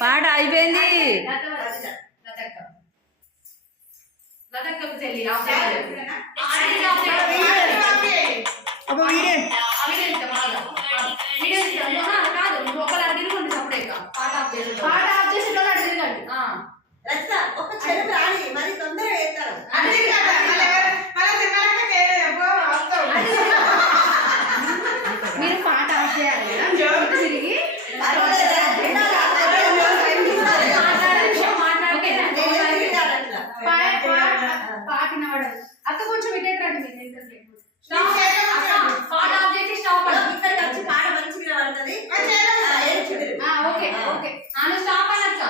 పాట అయిపోయింది. ఒక చెరువు రాని మరి తొందరగా వేస్తారు. మీరు పాట ఆఫ్ చేయాలి తిరిగి పాటినవాడు అక్క కొంచెం ఇటేటండి ఇక్కడికి వచ్చి పాట మంచిగా పడుతుంది. ఓకే ఓకే స్టాప్ అనొచ్చా.